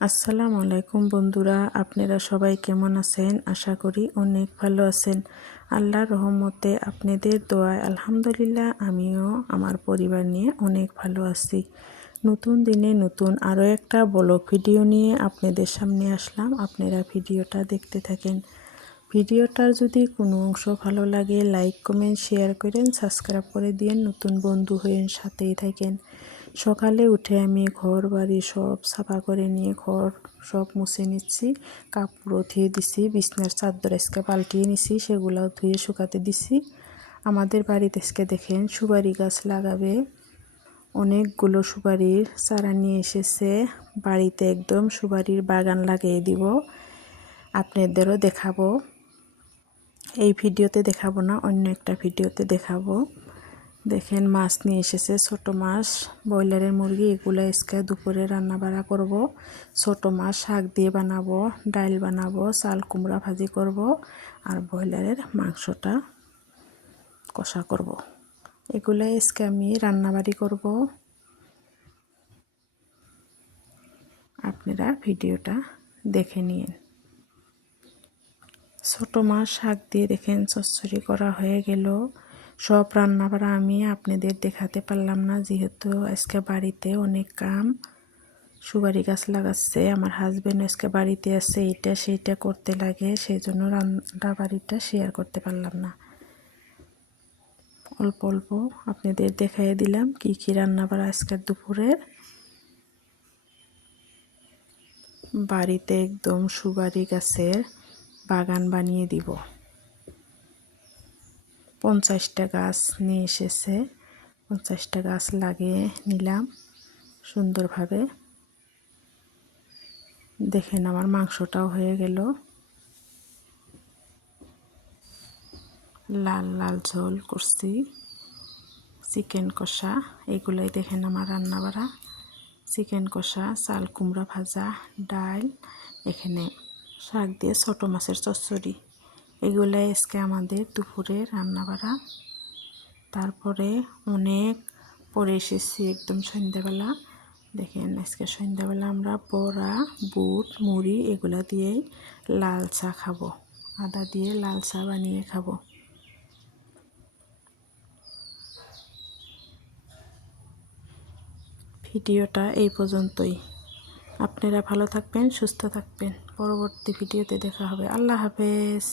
আসসালামু আলাইকুম বন্ধুরা, আপনারা সবাই কেমন আছেন? আশা করি অনেক ভালো আছেন। আল্লাহর রহমতে আপনাদের দোয়ায় আলহামদুলিল্লাহ আমিও আমার পরিবার নিয়ে অনেক ভালো আছি। নতুন দিনে নতুন আরও একটা ব্লগ ভিডিও নিয়ে আপনাদের সামনে আসলাম। আপনারা ভিডিওটা দেখতে থাকেন। ভিডিওটার যদি কোনো অংশ ভালো লাগে লাইক কমেন্ট শেয়ার করেন, সাবস্ক্রাইব করে দিয়েন, নতুন বন্ধু হয়ে সাথেই থাকেন। সকালে উঠে আমি ঘর বাড়ি সব সাফা করে নিয়ে ঘর সব মুছে নিচ্ছি, কাপড়ও ধুয়ে দিছি, বিছনার চাদর আজকে পাল্টিয়ে নিছি, সেগুলোও ধুয়ে শুকাতে দিছি। আমাদের বাড়িতে আজকে দেখেন সুপারি গাছ লাগাবে, অনেকগুলো সুপারির চারা নিয়ে এসেছে। বাড়িতে একদম সুপারির বাগান লাগিয়ে দিব, আপনাদেরও দেখাবো। এই ভিডিওতে দেখাবো না, অন্য একটা ভিডিওতে দেখাবো। দেখেন মাছ নিয়ে এসেছে, ছোট মাছ, ব্রয়লারের মুরগি, এগুলো আজকে দুপুরে রান্না বাড়া করব। ছোট মাছ শাক দিয়ে বানাবো, ডাল বানাবো, চাল কুমড়া ভাজি করব, আর ব্রয়লারের মাংসটা কষা করব। এগুলো আজকে আমি রান্নাবাড়ি করব। আপনারা ভিডিওটা দেখে নিন। ছোট মাছ শাক দিয়ে দেখেন চচ্চড়ি করা হয়ে গেল। সব রান্না বাড়া আমি আপনাদের দেখাতে পারলাম না, যেহেতু আজকে বাড়িতে অনেক কাম। সুপারি গাছ লাগাচ্ছে আমার হাজবেন্ড, আজকে বাড়িতে আছে, এইটা সেইটা করতে লাগে, সেই জন্য রান্না বাড়িটা শেয়ার করতে পারলাম না। অল্প অল্প আপনাদের দেখাই দিলাম কি কি রান্না বাড়া আজকের দুপুরের। বাড়িতে একদম সুপারি গাছের বাগান বানিয়ে দিব। 50টা গাছ নিয়ে এসেছে, 50টা গাছ লাগিয়ে নিলাম সুন্দরভাবে। দেখেন আমার মাংসটাও হয়ে গেল, লাল লাল ঝোল করছি, চিকেন কষা, এগুলাই দেখেন আমার রান্না বাড়া। চিকেন কষা, চাল কুমড়া ভাজা, ডাল, এখানে শাক দিয়ে ছোটো মাছের চচ্চড়ি, এগুলাই আজকে আমাদের দুপুরে রান্না বাড়া। তারপরে অনেক পরে এসেছি একদম সন্ধ্যাবেলা। দেখেন আজকে সন্ধ্যাবেলা আমরা বড়া, বুট, মুড়ি এগুলা দিয়েই লাল চা খাবো, আদা দিয়ে লাল চা বানিয়ে খাবো। ভিডিওটা এই পর্যন্তই। আপনারা ভালো থাকবেন, সুস্থ থাকবেন। পরবর্তী ভিডিওতে দেখা হবে। আল্লাহ হাফেজ।